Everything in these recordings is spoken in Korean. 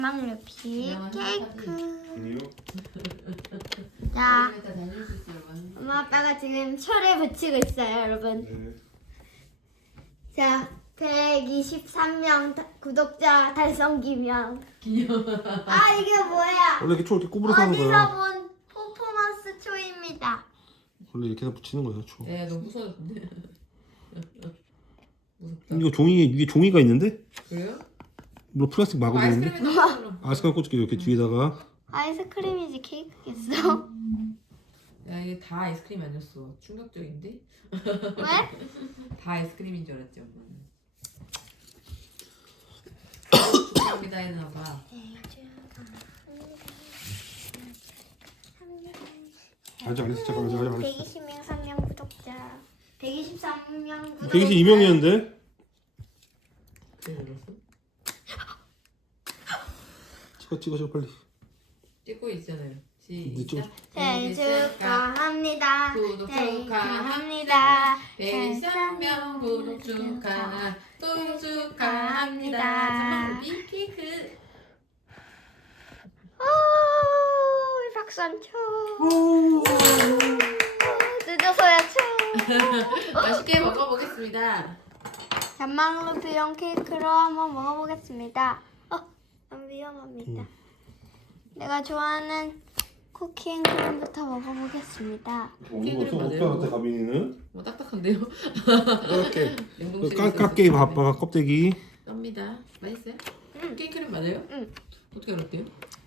망루피 케이크. 아니요. 자, 엄마 아빠가 지금 철에 붙이고 있어요, 여러분. 네. 자, 123명 구독자 달성 기념. 아, 이게 뭐야? 원래 이렇게 초 이렇게 구부려서 하는 어디서 거야. 본 퍼포먼스 초입니다. 원래 이렇게 해서 붙이는 거야, 초. 야, 너무 무서웠는데. 무섭다. 이거 종이 위에 종이가 있는데? 그래요? 뭐 플라스틱 마구 되는데? 아이스크림에 넣어. 아이스크림 꽂을게 이렇게 뒤에다가. 아이스크림이지 케이크겠어? 야, 이게 다 아이스크림 아니었어. 충격적인데? 왜? 다 아이스크림인 줄 알았지, 엄마는. 축하합니다 했나봐. 아직 안 했어, 잠깐 아직 안 했어. 120명 상명 구독자. 123명 구독자. 122명이었는데? 그래 들었어? 찍어 빨리. 찍고 있잖아요. 이제 찍어. 시작. 생일 축하합니다. 구독 축하합니다. 103명 구독 축하합니다. 정말 비 케이크. 오, 박선 초. 늦어서야 초. 맛있게 먹어보겠습니다. 잔망루피용 케이크로 한번 먹어보겠습니다. 너무 위험합니다. 내가 좋아하는 쿠키앤크림부터 먹어보겠습니다. 이거 어디가 같아 가빈이는? 뭐 딱딱한데요? 이렇게. 냉동실에 깎게 바빠 껍데기. 납니다. 맛있어요? 케이크는 맞아요? 응. 어떻게 알았대요?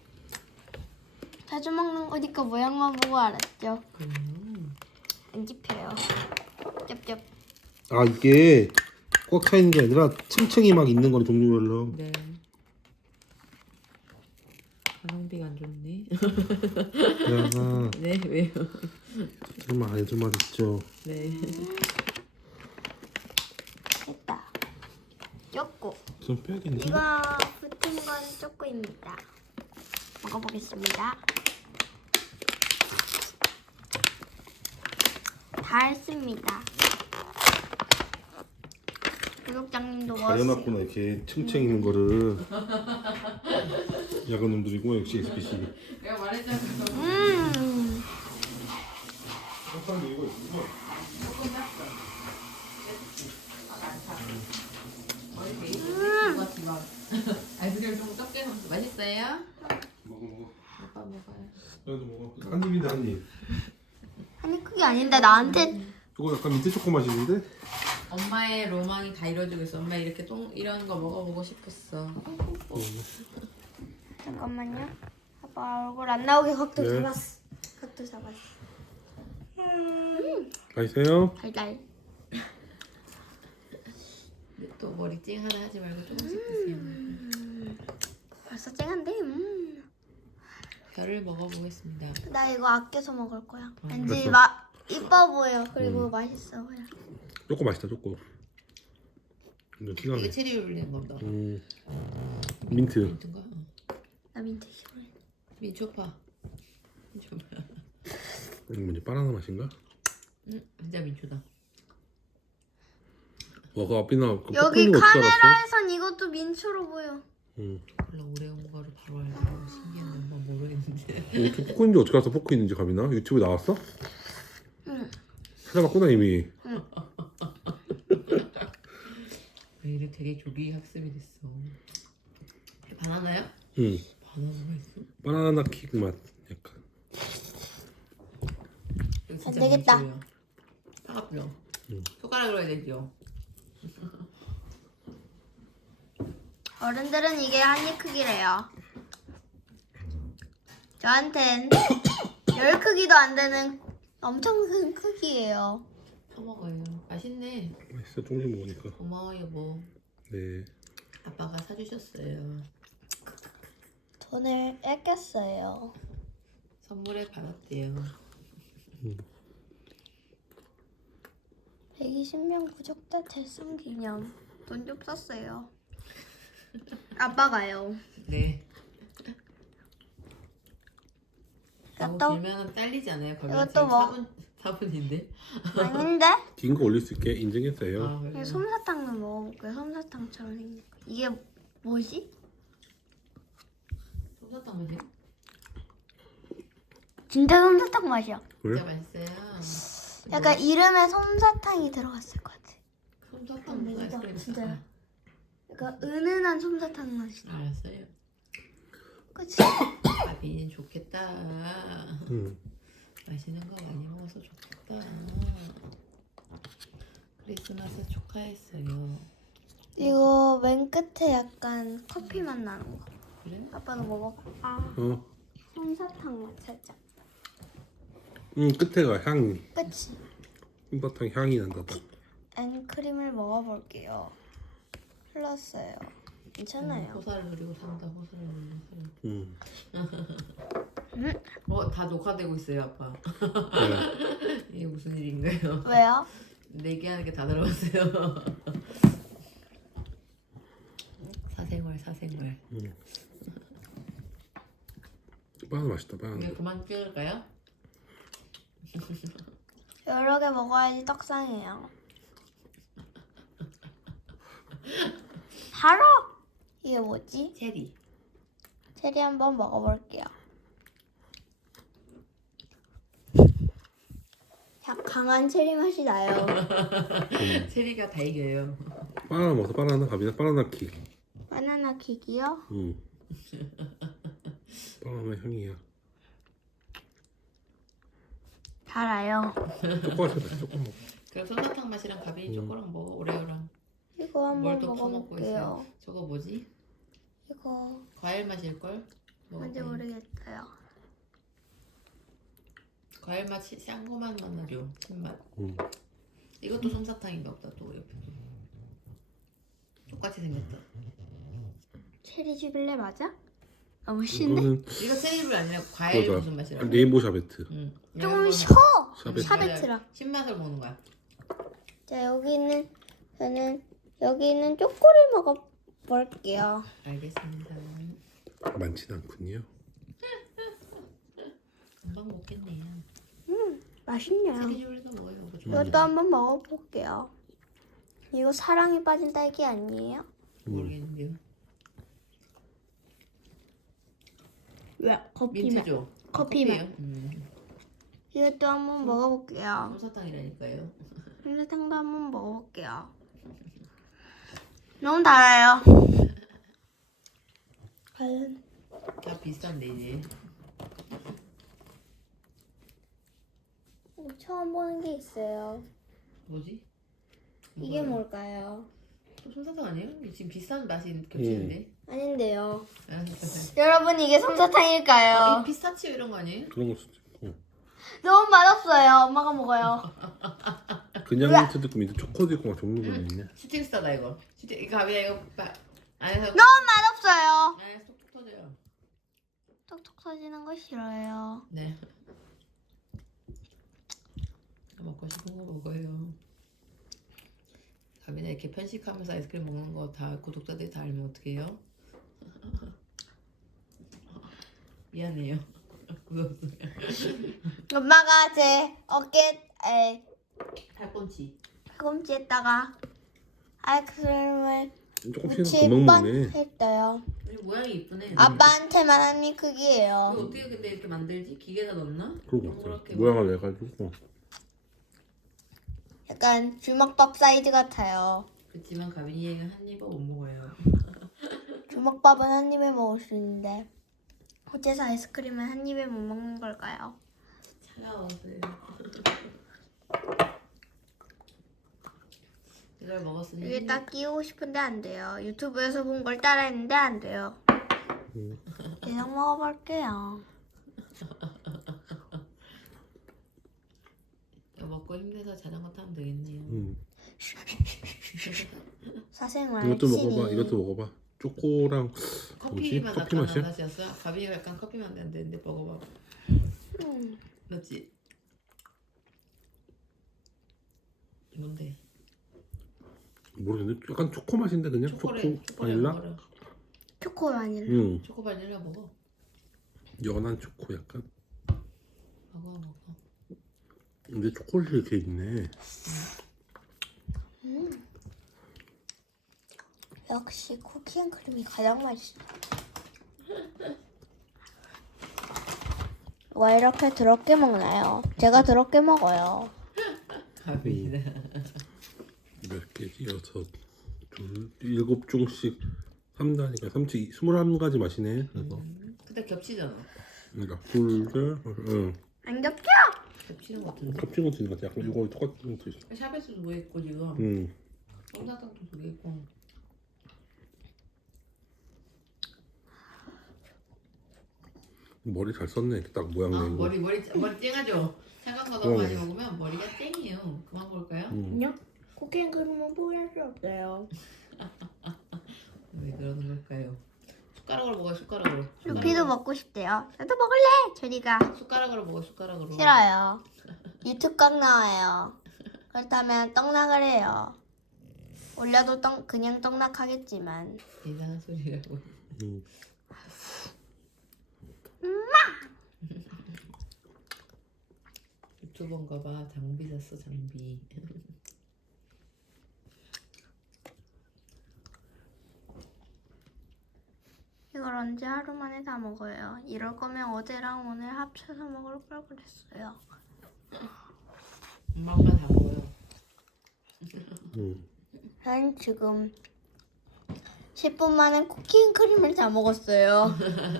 자주 먹는 거니까 모양만 보고 알았죠. 안 집혀요. 쩝쩝. 아 이게 꽉 차 있는 게 아니라 층층이 막 있는 거네 종류별로. 네. 가성비가 안 좋네. 그래서 네, 왜요? 정말 아주 맛있죠. 네. 됐다. 쪼꼬. 좀 빼야겠는데? 이거 붙은 건 쪼꼬입니다. 먹어보겠습니다. 다 했습니다. 구독장님도 먹었어요. 가려놨구나 이렇게 층층 있는 거를. 야간 놈들이고 역시 SBC. 내가 말했잖아. 사람들 이거 있어. 조금 났어. 머리 되게 누가 지금 아이스크림 좀 적게 넣었어. 맛있어요? 먹어. 아빠 먹어요. 나도 먹어. 한 입인데 한 입. 아니 그게 아닌데 나한테 이거 약간 민트 초코 맛있는데? 엄마의 로망이 다 이루어지고 있어. 엄마 이렇게 이런 거 먹어보고 싶었어. 잠깐만요. 아빠 얼굴 안 나오게 각도 네. 잡았어. 각도 잡았어. 맛있어요? 달달. 또 머리 찡 하나 하지 말고 조금씩 드세요. 벌써 쨍한데. 별을 먹어보겠습니다. 나 이거 아껴서 먹을 거야. 왠지 됐어. 이뻐 보여. 그리고 맛있어 보여. 초코 맛있다 초코. 이거 기가 이게 막혀. 체리 올리는 겁니다. 민트. 민트인가? 나 민트 싫어해. 민초파. 이거 뭐지 바나나 맛인가? 진짜 민초다. 와 그 앞이나 그 여기 포크는 어떻게 알았어? 카메라에선 이것도 민초로 보여. 응. 원래 오래 온 거를 바로 알고 신기한 엄마 모르겠는데. 어떻게 포크인지 어떻게 알았어? 포크 있는지 가비나? 유튜브에 나왔어? 응. 찾아봤구나 이미. 왜 이래 되게 조기 학습이 됐어. 바나나요? 응. 바나나가 있어? 바나나 킥 맛 약간. 이거 안 진짜 되겠다. 민초예요. 차갑죠? 손가락으로 해야 되죠? 어른들은 이게 한 입 크기래요. 저한텐 열 크기도 안 되는 엄청 큰 크기예요. 퍼먹어요. 맛있네. 맛있어 조금씩 먹으니까. 고마워요 뭐. 네. 아빠가 사주셨어요. 돈을 뺏겼어요. 선물에 받았대요. 120명 구독자 달성 기념. 돈 좀 썼어요. 아빠가요. 네. 너무 이것도 길면 잘리지 않아요? 거기 이것도 지금 뭐? 4분인데? 아닌데? 긴 거 올릴 수 있게 인증했어요. 아, 이게 솜사탕도 먹어볼게요. 솜사탕처럼 생긴 거. 이게 뭐지? 솜사탕 맛이야? 진짜 솜사탕 맛이야. 그래? 진짜 맛있어요. 약간 이름에 솜사탕이 들어갔을 것 같아. 솜사탕 무슨 아이스크림 진짜요. 약간 은은한 솜사탕 맛이 나. 알았어요. 그치? 아빈이 좋겠다. 응. 맛있는 거 많이 먹어서 좋겠다. 크리스마스 축하했어요. 이거 맨 끝에 약간 커피 맛 나는 거. 그래? 아빠도 먹어봐. 아, 어. 솜사탕 맛 살짝. 끝에가 향. 그치? 솜사탕 향이 난다. 앤크림을 먹어볼게요. 흘렀어요. 괜찮아요. 호사를 누리고 산다. 호사를 누리고 산다. 응. 다 녹화되고 있어요, 아빠. 네. 이게 무슨 일인가요? 왜요? 내기하는 게 다 들어갔어요. 사생활. 바나나 맛있다. 바나나. 이제 그만 찍을까요? 여러 개 먹어야지 떡상해요. 바로! 이게 뭐지? 체리. 체리 한번 먹어볼게요. 강한 체리 맛이 나요. 체리가 다 이겨요. 바나나 먹어. 바나나 갑니다. 바나나 킥. 바나나 킥이요? 응. 바나나 향이야. 달아요. 조금 마셔. 조금 먹어. 그럼 솜사탕 맛이랑 가빈이 초코랑 먹어. 오레오랑. 이거 한번 뭘 또 퍼먹고 먹어볼게요. 있어요. 저거 뭐지? 이거 과일 맛일걸? 뭔지 모르겠어요. 과일 맛, 샹고맛 맛 나죠? 신맛. 응. 이것도 솜사탕인가 보다. 또 옆에 똑같이 생겼다. 체리 주빌레 맞아? 너무 신데? 이거는 이거 체리블 아니라 과일 그거죠. 무슨 맛이라고? 레인보우 샤베트. 응. 좀 쉬어! 샤베트. 샤베트라. 신맛을 먹는 거야. 자, 저는 여기 있는 초코를 먹어볼게요. 알겠습니다. 많진 않군요. 금방 먹겠네요. 맛있네요. 체리주블도 먹어요. 그거 좋아. 이것도 한번 먹어볼게요. 이거 사랑에 빠진 딸기 아니에요? 모르겠는데요. 왜? 커피 맛. 민트죠? 커피 맛. 커피예요? 이것도 한번 먹어볼게요. 솜사탕이라니까요. 솜사탕도 한번 먹어볼게요. 너무 달아요. 과연 다 비슷한데 이제. 처음 보는 게 있어요. 뭐지? 이게 뭐가요? 뭘까요? 또 솜사탕 아니에요? 이게 지금 비싼 맛이 겹치는데. 아닌데요. 알았어요. 여러분 이게 솜사탕일까요? 이 피스타치오 이런 거 아니에요? 그런 걸 수도 있고. 너무 맛없어요. 엄마가 먹어요. 그냥 으악! 민트도 있고 민트 초코도 있고 막 종류가 있네. 스틱스타다 이거. 이거 가비야 이거 안에서 너무 맛없어요. 안에서 톡톡 터져요. 톡톡 터지는 거 싫어요. 네. 먹고 싶은 거 먹어요. 가빈아 이렇게 편식하면서 아이스크림 먹는 거 다 구독자들이 다 알면 어떡해요? 미안해요. 구독자. 엄마가 제 어깨에 팔꿈치. 팔꿈치에다가 아이스크림을 조금씩 금방 먹네. 했어요. 이 모양이 이쁘네. 아빠한테만 한 입 크기예요. 이거 어떻게 근데 이렇게 만들지? 기계에다 넣나? 그러고 동그랗게 같아. 모양을 내가지고. 약간 주먹밥 사이즈 같아요. 그렇지만 가빈이 얘는 한 입은 못 먹어요. 주먹밥은 한 입에 먹을 수 있는데 어째서 아이스크림은 한 입에 못 먹는 걸까요? 차가워서요. 이걸 먹었으니 이게 딱 끼우고 싶은데 안 돼요. 유튜브에서 본 걸 따라했는데 안 돼요. 계속 먹어볼게요. 이거 먹고 힘내서 자전거 타면 되겠네요. 사생활 이것도 신이. 먹어봐. 이것도 먹어봐. 초코랑 커피 뭐지? 맛 커피 아까 맛이야? 맛이었어? 가빈이가 약간 커피 맛 나는데 먹어봐. 맞지? 뭔데? 모르겠는데 약간 초코 맛인데 그냥 초코 바닐라? 먹어라. 초코 바닐라. 응. 초코 바닐라 먹어. 연한 초코 약간. 먹어. 근데 초콜릿이 이렇게 있네. 역시 쿠키앤크림이 가장 맛있어. 누가 이렇게 더럽게 먹나요? 제가 더럽게 먹어요. 가빈이다. 몇 개지? 6, 2, 7종씩 3단이니까 21가지 맛이네. 그래서 근데 겹치잖아. 그러니까 둘, 응. 안 겹쳐? 겹치는 것 같은데. 겹치는 것도 있는 것 같아. 약간 이거 똑같은 것도 있어. 샤베스도 두 개 있고 지금. 응. 솜사탕도 두 개 있고. 머리 잘 썼네. 이렇게 딱 모양 아 내고. 머리 쨍하죠. 생각보다 많이 먹으면 머리가 쨍해요. 그만 볼까요? 아니요. 쿠킹 크림은 포기할 수 없어요. 왜 그러는 걸까요? 숟가락으로 먹어요. 숟가락으로. 루피도 먹고 싶대요. 나도 먹을래. 저리가. 숟가락으로 먹어. 숟가락으로. 싫어요. 유튜브 각 나와요. 그렇다면 떡락을 해요. 올려도 그냥 떡락하겠지만. 이상한 소리라고. 응. 유튜버인가봐. 장비 샀어 장비. 이걸 언제 하루 만에 다 먹어요. 이럴 거면 어제랑 오늘 합쳐서 먹을 걸 그랬어요. 엄마 아빠 다 먹어요. 응. 난 지금 10분 만에 쿠킹 크림을 다 먹었어요.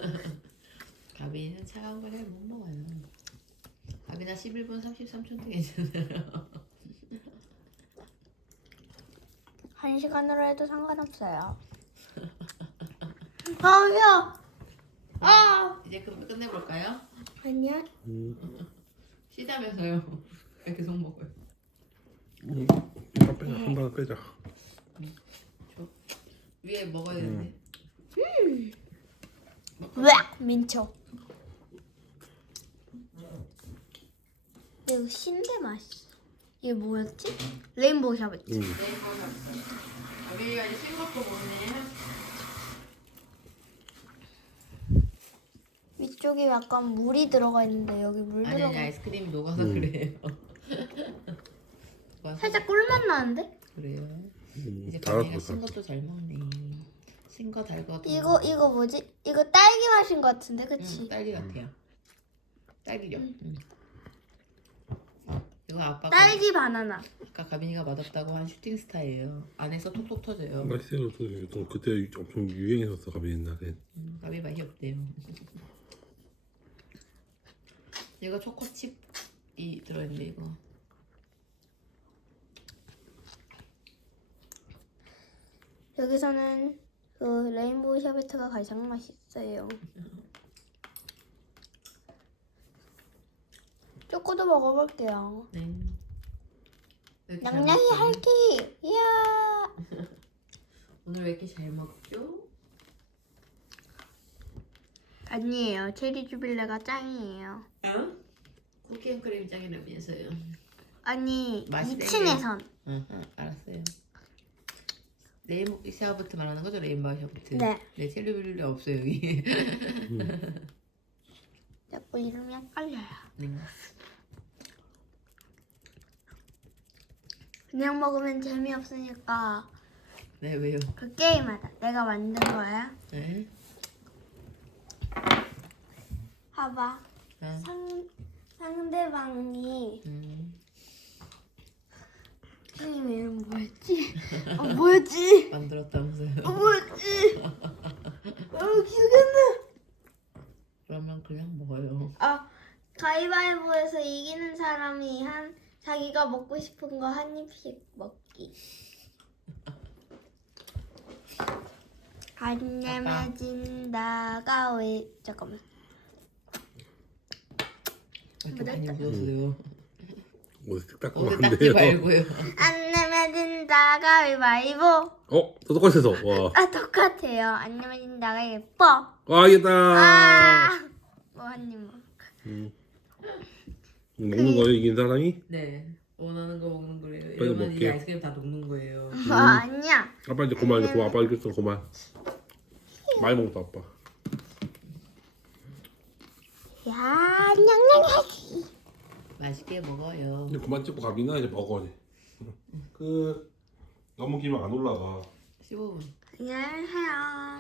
가빈이는 차가운 걸 잘 못 먹어요. 가빈아 11분 33초 괜찮아요. 1시간으로 해도 상관없어요. 아야. 아. 이제 그럼 끝내볼까요? 아니야. 쉬다면서요. 왜 계속 먹어요? 빼자. 한 번 빼자. 위에 먹어야 되는데. 왜? 민초. 이거 신데 맛있어. 이게 뭐였지? 레인보우 샤베트. 응. 네, 그거 잡았어요. 가빈이가 이제 싱겁고 먹네. 위쪽에 약간 물이 들어가 있는데 여기 물 아니 들어가. 아이스크림이 녹아서 그래요. 살짝 꿀맛 나는데? 그래요. 이제 달았어. 가빈이가 신 것도 잘 먹네. 신 거 달거. 이거 뭐지? 이거 딸기 맛인 것 같은데, 그치? 딸기 같아요. 딸기죠. 이거 아빠가 딸기 바나나. 아까 가빈이가 맛없다고 한 슈팅 스타예요. 안에서 톡톡 터져요. 맛있어요. 또 그때 엄청 유행했었어. 가비 옛날에. 가빈 맛이 없대요. 이거 초코칩이 들어있는데 이거. 여기서는 그 레인보우 샤베트가 가장 맛있어요. 초코도 먹어볼게요. 네. 이렇게 잘 냥냥이 먹죠? 할기. 이야. 오늘 왜 이렇게 잘 먹죠? 아니에요. 체리 주빌레가 짱이에요. 응? 쿠키앤크림 짱이라면서요. 아니, 맛이 2층에선. 응, 알았어요. 레인보우 샤베트 말하는 거죠? 레인보우 샤베트. 네. 네, 첼리블리 없어요 여기. 자꾸 이름이 헷갈려요. 네. 그냥 먹으면 재미없으니까 네, 왜요? 그 게임하다. 내가 만든 거야. 네. 봐봐. 아, 상대방이 게임 이름 뭐였지? 뭐였지? 만들었다면서요? 뭐였지? 기억이 안 나. 그러면 그냥 먹어요. 가위바위보에서 이기는 사람이 자기가 먹고 싶은 거 한 입씩 먹기. 안 내면 진다. 잠깐만. 이렇게 많이 묻었어요. 어디 어디 닦지 닦으면 말고요. 안 내면 진다. 가위바위보. 또 똑같아서. 와. 똑같아요. 안 내면 진다가 예뻐. 이겼다. 뭐 한 입 먹. 먹는 거예요 이긴 사람이? 네. 원하는 거 먹는 거예요. 빨리 이러면 이 먹게요. 아이스크림 다 녹는 거예요. 아니야. 아빠 이제 그만. 아빠 이겼어. 그만. 많이 먹었다 아빠. 야, 냥냥해. 맛있게 먹어요. 이제 그만 찍고 가비나 이제 먹어 이제. 너무 길면 안 올라가. 15분. 안녕하세요.